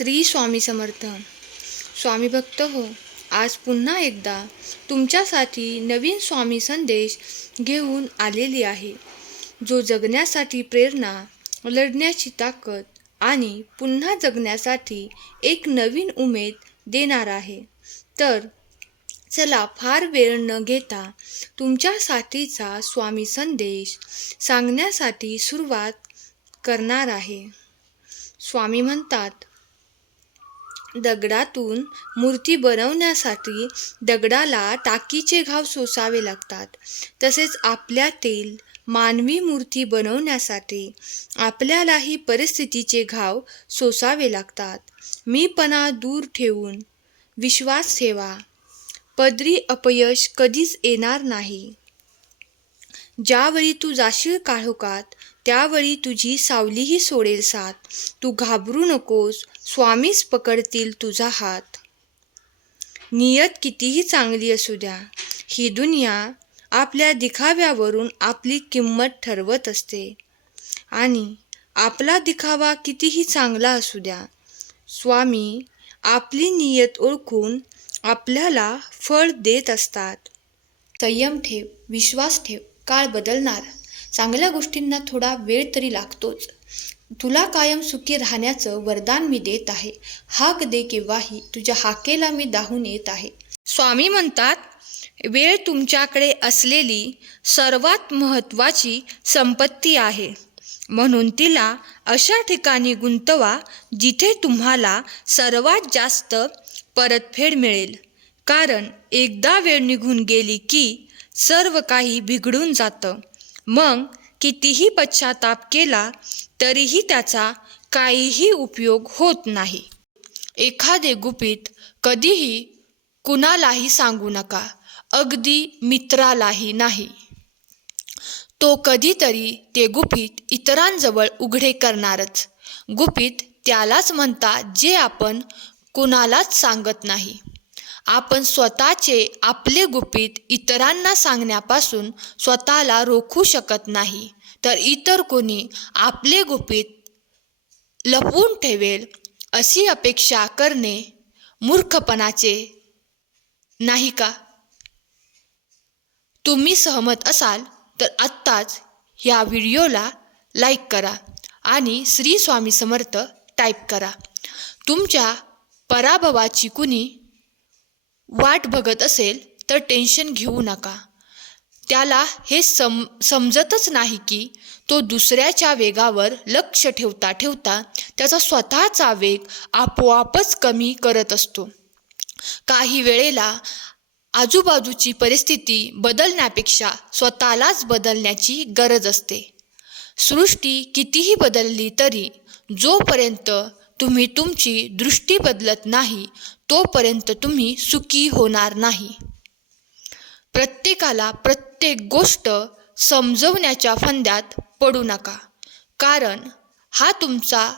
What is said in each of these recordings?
श्री स्वामी समर्थ. स्वामी भक्त हो, आज पुन्हा एकदा तुमच्यासाठी नवीन स्वामी संदेश घेऊन आलेली आहे, जो जगण्यासाठी प्रेरणा, लढण्याची ताकद आणि पुन्हा जगण्यासाठी एक नवीन उमेद देणार आहे. तर चला फार वेळ न घेता तुमच्यासाठीचा स्वामी संदेश सांगण्यासाठी सुरुवात करणार आहे. स्वामी म्हणतात, दगडातून मूर्ती बनवण्यासाठी दगडाला टाकीचे घाव सोसावे लागतात. तसेच आपल्यातील मानवी मूर्ती बनवण्यासाठी आपल्यालाही परिस्थितीचे घाव सोसावे लागतात. मीपणा दूर ठेवून विश्वास ठेवा. पदरी अपयश कधीच येणार नाही. ज्यावेळी तू जाशील काळोखात, त्यावेळी तुझी सावलीही सोडेल साथ. तू घाबरू नकोस, स्वामीच पकडतील तुझा हात. नियत कितीही चांगली असू द्या, ही दुनिया आपल्या दिखाव्यावरून आपली किंमत ठरवत असते. आणि आपला दिखावा कितीही चांगला असू द्या, स्वामी आपली नियत ओळखून आपल्याला फळ देत असतात. संयम ठेव, विश्वास ठेव. काळ बदलणार. चांगल्या गोष्टींना थोडा वेळ तरी लागतोच. तुला कायम सुखी राहण्याचं वरदान मी देत आहे. हाक दे केव्हाही, तुझ्या हाकेला मी धावून येत आहे. स्वामी म्हणतात, वेळ तुमच्याकडे असलेली सर्वात महत्त्वाची संपत्ती आहे. म्हणून तिला अशा ठिकाणी गुंतवा जिथे तुम्हाला सर्वात जास्त परतफेड मिळेल. कारण एकदा वेळ निघून गेली की सर्व काही बिघडून जातं. मग कितीही पश्चाताप केला तरीही त्याचा काहीही उपयोग होत नाही. एखादे गुपित कधीही कुणालाही सांगू नका, अगदी मित्रालाही नाही. तो कधीतरी ते गुपित इतरांजवळ उघडे करणारच. गुपित त्यालाच म्हणतात जे आपण कुणालाच सांगत नाही. आपण स्वतःचे आपले गुपित इतरांना सांगण्यापासून स्वतःला रोखू शकत नाही, तर इतर कोणी आपले गुपित लपवून ठेवेल अशी अपेक्षा करणे मूर्खपणाचे नाही का? तुम्ही सहमत असाल तर आत्ताच ह्या व्हिडिओला लाईक करा आणि श्री स्वामी समर्थ टाईप करा. तुमच्या पराभवाची कुणी वाट बघत असेल तर टेन्शन घेऊ नका. त्याला हे समजतच नाही की तो दुसऱ्याच्या वेगावर लक्ष ठेवता ठेवता त्याचा स्वतःचा वेग आपोआपच कमी करत असतो. काही वेळेला आजूबाजूची परिस्थिती बदलण्यापेक्षा स्वतःलाच बदलण्याची गरज असते. सृष्टी कितीही बदलली तरी जोपर्यंत तुम्ही तुमची दृष्टी बदलत नाही, तोपर्यंत तुम्ही सुखी होणार नाही. प्रत्येकाला प्रत्येक गोष्ट समजवण्याच्या फंद्यात पडू नका. कारण हा तुमचा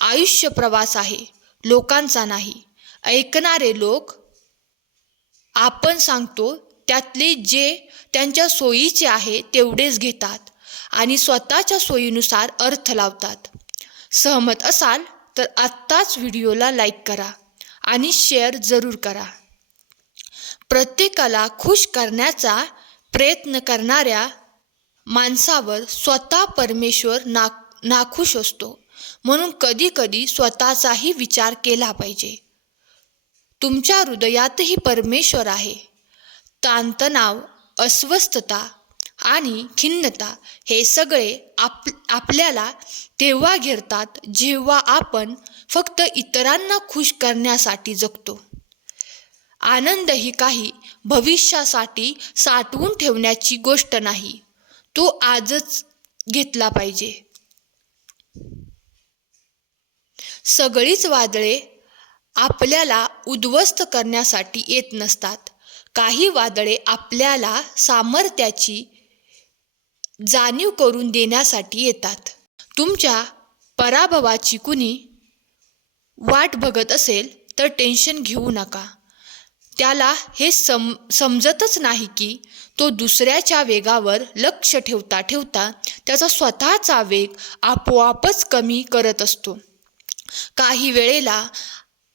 आयुष्य प्रवास आहे, लोकांचा नाही. ऐकणारे लोक आपण सांगतो त्यातले जे त्यांच्या सोयीचे आहे तेवढेच घेतात आणि स्वतःच्या सोयीनुसार अर्थ लावतात. सहमत असाल तर आत्ताच व्हिडिओला लाईक करा आणि शेअर जरूर करा. प्रत्येकाला खुश करण्याचा प्रयत्न करणाऱ्या माणसावर स्वतः परमेश्वर नाखुश असतो. म्हणून कधी कधी स्वतःचाही विचार केला पाहिजे. तुमच्या हृदयातही परमेश्वर आहे. ताणतणाव, अस्वस्थता आणि खिन्नता हे सगळे आपल्याला तेव्हा घेरतात जेव्हा आपण फक्त इतरांना खुश करण्यासाठी जगतो. आनंद ही काही भविष्यासाठी साठवून ठेवण्याची गोष्ट नाही, तो आजच घेतला पाहिजे. सगळीच वादळे आपल्याला उद्ध्वस्त करण्यासाठी येत नसतात. काही वादळे आपल्याला सामर्थ्याची जाणीव करून देण्यासाठी येतात. तुमच्या पराभवाची कुणी वाट बघत असेल तर टेन्शन घेऊ नका. त्याला हे समजतच नाही की तो दुसऱ्याच्या वेगावर लक्ष ठेवता ठेवता त्याचा स्वतःचा वेग आपोआपच कमी करत असतो. काही वेळेला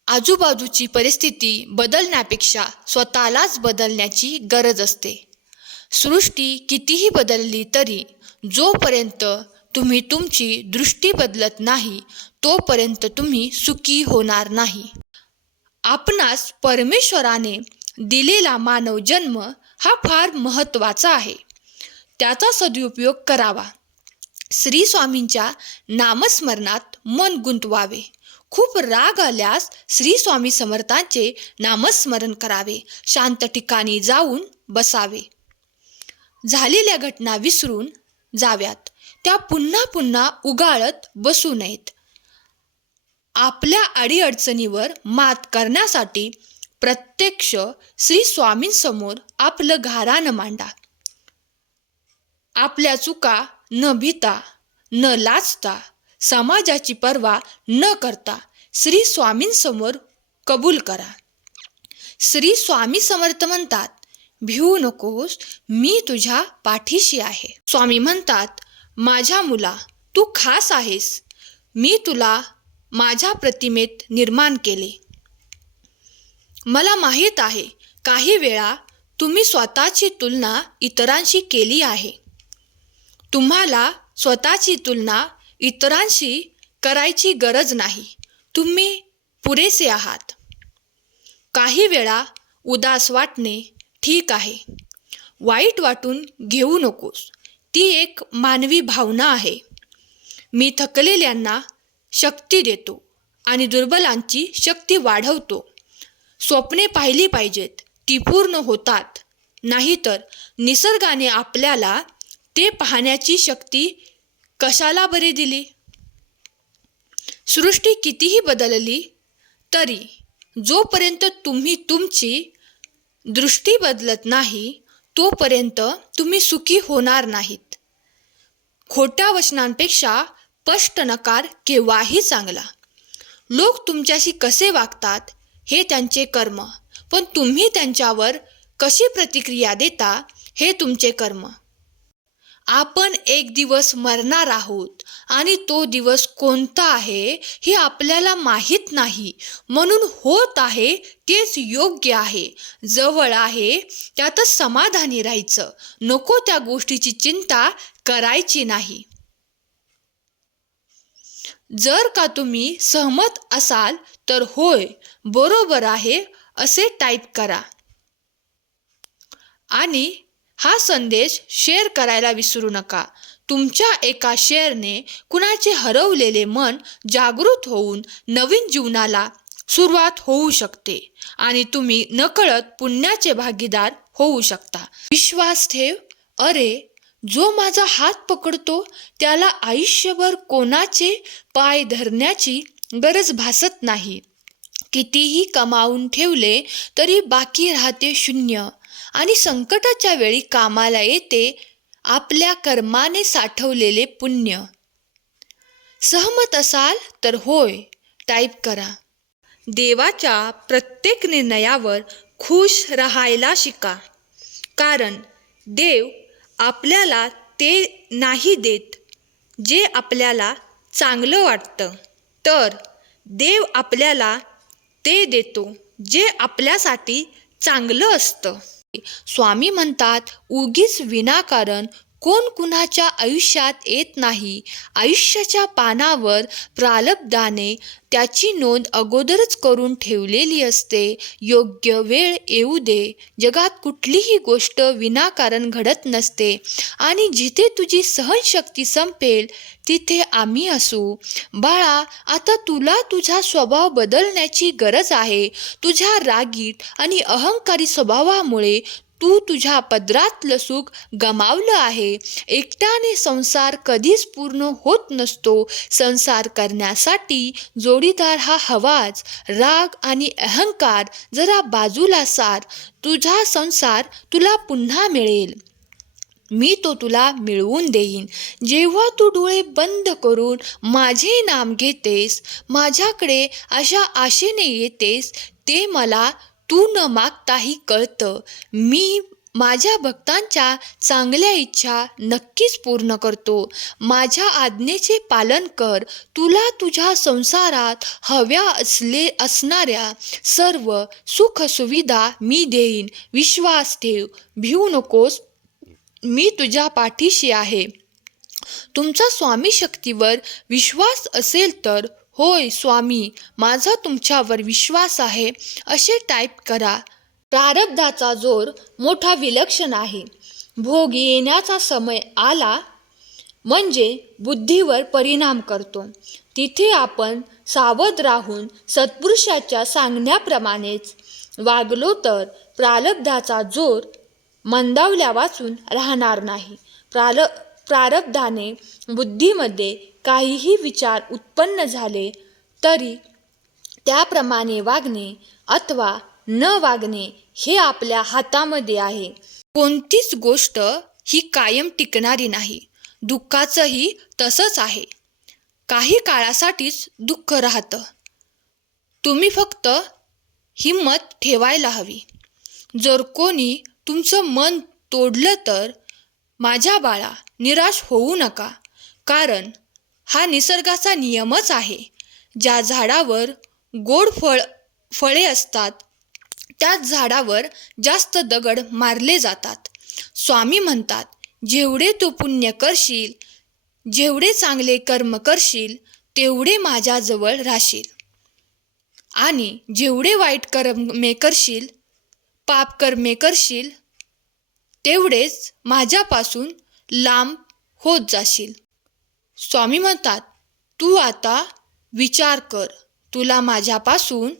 आजूबाजूची परिस्थिती बदलण्यापेक्षा स्वतःलाच बदलण्याची गरज असते. सृष्टी कितीही बदलली तरी जोपर्यंत तुम्ही तुमची दृष्टी बदलत नाही तोपर्यंत तुम्ही सुखी होणार नाही. आपणास परमेश्वराने दिलेला मानव जन्म हा फार महत्त्वाचा आहे. त्याचा सदुपयोग करावा. श्री स्वामींच्या नामस्मरणात मन गुंतवावे. खूप राग आल्यास श्री स्वामी समर्थांचे नामस्मरण करावे. शांत ठिकाणी जाऊन बसावे. झालेल्या घटना विसरून जाव्यात. त्या पुन्हा पुन्हा उगाळत बसू नयेत. आपल्या अडीअडचणीवर मात करण्यासाठी प्रत्यक्ष श्री स्वामींसमोर आपलं गाऱ्हाण मांडा. आपल्या चुका न भिता न लाजता समाजाची पर्वा न करता श्री स्वामींसमोर कबूल करा. श्री स्वामी समर्थ म्हणतात, भिवू नकोस, मी तुझ्या पाठीशी आहे. स्वामी म्हणतात, माझ्या मुला, तू खास आहेस. मी तुला माझ्या प्रतिमेत निर्माण केले. मला माहीत आहे काही वेळा तुम्ही स्वतःची तुलना इतरांशी केली आहे. तुम्हाला स्वतःची तुलना इतरांशी करायची गरज नाही. तुम्ही पुरेसे आहात. काही वेळा उदास वाटणे ठीक आहे. वाईट वाटून घेऊ नकोस. ती एक मानवी भावना आहे. मी थकलेल्यांना शक्ती देतो आणि दुर्बलांची शक्ती वाढवतो. स्वप्ने पाहिली पाहिजेत, ती पूर्ण होतात. नाहीतर निसर्गाने आपल्याला ते पाहण्याची शक्ती कशाला बरे दिली? सृष्टी कितीही बदलली तरी जोपर्यंत तुम्ही तुमची दृष्टी बदलत नाही तोपर्यंत तुम्ही सुखी होणार नाहीत. खोट्या वचनांपेक्षा स्पष्ट नकार केव्हाही चांगला. लोक तुमच्याशी कसे वागतात हे त्यांचे कर्म, पण तुम्ही त्यांच्यावर कशी प्रतिक्रिया देता हे तुमचे कर्म. आपण एक दिवस मरणार आहोत आणि तो दिवस कोणता आहे हे आपल्याला माहीत नाही. म्हणून होत आहे तेच योग्य आहे. जवळ आहे त्यातच समाधानी राहायचं. नको त्या गोष्टीची चिंता करायची नाही. जर का तुम्ही सहमत असाल तर होय, बरोबर आहे असे टाईप करा आणि हा संदेश शेअर करायला विसरू नका. तुमच्या एका शेअरने कुणाचे हरवलेले मन जागृत होऊन नवीन जीवनाला सुरुवात होऊ शकते आणि तुम्ही नकळत पुण्याचे भागीदार होऊ शकता. विश्वास ठेव. अरे, जो माझा हात पकडतो त्याला आयुष्यभर कोणाचे पाय धरण्याची गरज भासत नाही. कितीही कमावून ठेवले तरी बाकी राहते शून्य आणि संकटाच्या वेळी कामाला येते आपल्या कर्माने साठवलेले पुण्य. सहमत असाल तर होय टाईप करा. देवाच्या प्रत्येक निर्णयावर खुश राहायला शिका. कारण देव आपल्याला ते नाही देत जे आपल्याला चांगलं वाटतं, तर देव आपल्याला ते देतो जे आपल्यासाठी चांगलं असतं. स्वामी म्हणतात, उगीच विनाकारण कोण कुणाच्या आयुष्यात येत नाही. आयुष्याच्या पानावर प्रारब्धाने त्याची नोंद अगोदरच करून ठेवलेली असते. योग्य वेळ येऊ दे. जगात कुठलीही गोष्ट विनाकारण घडत नसते आणि जिथे तुझी सहनशक्ती संपेल तिथे आम्ही असू. बाळा, आता तुला तुझा स्वभाव बदलण्याची गरज आहे. तुझ्या रागीट आणि अहंकारी स्वभावामुळे तू तुझ्या पदरातलं सुख गमावलं आहे. एकट्याने संसार कधीच पूर्ण होत नसतो. संसार करण्यासाठी जोडीदार हा हवाच. राग आणि अहंकार जरा बाजूला सार. तुझा संसार तुला पुन्हा मिळेल. मी तो तुला मिळवून देईन. जेव्हा तू डोळे बंद करून माझे नाम घेतेस, माझ्याकडे अशा आशेने येतेस, ते मला तू न मागताही कळतं. मी माझ्या भक्तांच्या चांगल्या इच्छा नक्कीच पूर्ण करतो. माझ्या आज्ञेचे पालन कर. तुला तुझ्या संसारात हव्या असणाऱ्या सर्व सुखसुविधा मी देईन. विश्वास ठेव, भिवू नकोस, मी तुझ्या पाठीशी आहे. तुमचा स्वामी शक्तीवर विश्वास असेल तर होय स्वामी, माझा तुमच्यावर विश्वास आहे असे टाईप करा. प्रारब्धाचा जोर मोठा विलक्षण आहे. भोग येण्याचा समय आला म्हणजे बुद्धीवर परिणाम करतो. तिथे आपण सावध राहून सत्पुरुषाच्या सांगण्याप्रमाणेच वागलो तर प्रारब्धाचा जोर मंदावल्या वाचून राहणार नाही. प्रारब्धाने बुद्धीमध्ये काहीही विचार उत्पन्न झाले तरी त्याप्रमाणे वागणे अथवा न वागणे हे आपल्या हातामध्ये आहे. कोणतीच गोष्ट ही कायम टिकणारी नाही. दुःखाचंही तसंच आहे. काही काळासाठीच दुःख राहतं. तुम्ही फक्त हिंमत ठेवायला हवी. जर कोणी तुमचं मन तोडलं तर माझ्या बाळा निराश होऊ नका, कारण हा निसर्गाचा नियमच आहे. ज्या झाडावर गोड फळे असतात त्याच झाडावर जास्त दगड मारले जातात. स्वामी म्हणतात, जेवढे तू पुण्य करशील, जेवढे चांगले कर्म करशील तेवढे माझ्याजवळ राहशील, आणि जेवढे वाईट कर्मे करशील, पापकर्मे करशील तेवढेच माझ्यापासून लांब होत जाशील. स्वामी म्हणतात, तू आता विचार कर, तुला माझ्यापासून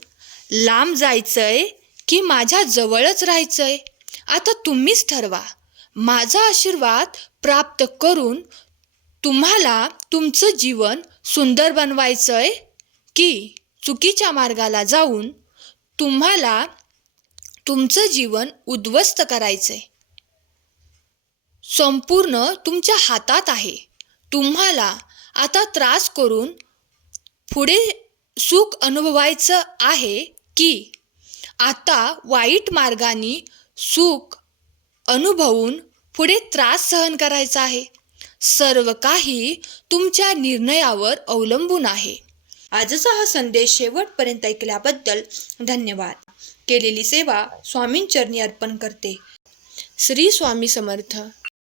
लांब जायचंय की माझ्या जवळच राहायचंय? आता तुम्हीच ठरवा. माझा आशीर्वाद प्राप्त करून तुम्हाला तुमचं जीवन सुंदर बनवायचंय की चुकीच्या मार्गाला जाऊन तुम्हाला तुमचं जीवन उद्ध्वस्त करायचंय? संपूर्ण तुमच्या हातात आहे. तुम्हाला आता त्रास करून पुढे सुख अनुभवायचं आहे की आता वाईट मार्गाने सुख अनुभवून पुढे त्रास सहन करायचा आहे? सर्व काही तुमच्या निर्णयावर अवलंबून आहे. आजचा हा संदेश शेवटपर्यंत ऐकल्याबद्दल धन्यवाद. केलेली सेवा स्वामींचरणी अर्पण करते. श्री स्वामी समर्थ.